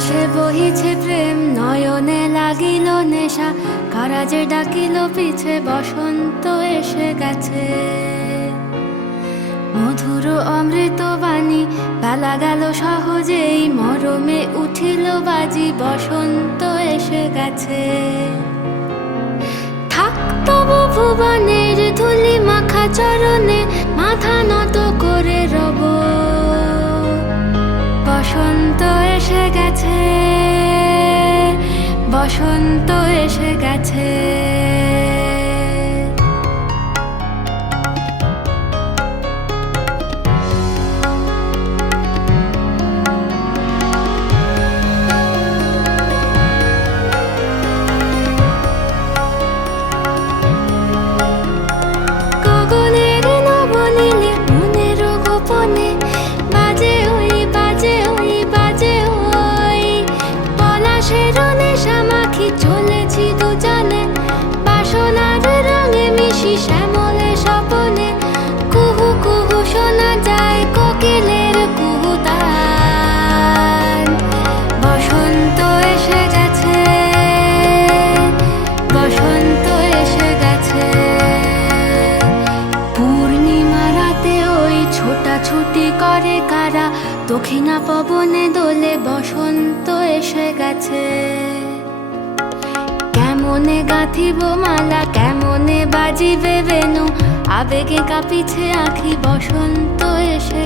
বাতাসে বহিছে প্রেম, নয়নে লাগিল নেশা, কারাজে ডাকিল পিছে, বসন্ত এসে গেছে। মধুর অমৃত বাণী, বেলা গেল সহজেই, মরমে উঠিল বাজি, বসন্ত এসে গেছে। থাক তবু ভুবনের ধুলি মাখা চরণে, মাথা নত করে রব। বসন্ত এসে গেছে, বসন্ত এসে গেছে। গগনের নবনীলে মনের গোপনে, বাজে ওই বাজে ওই বাজে ওই, পলাশের নেশা মাখি চলেছি দুজনে, বাসনার রঙে মিশি শ্যামলে স্বপনে। কুহু কুহু শোনা যায় কোকিলের কুহুতান। বসন্ত এসে গেছে, বসন্ত এসে গেছে। পূর্ণিমা রাতে ওই ছোটাছুটি করে কারা, দক্ষিণা পবনে দোলে, বসন্ত এসে গেছে। কেমনে গাঁথিব মালা, কেমনে বাজিবে বেনু, আবেগে কাঁপিছে আঁখি, বসন্ত এসে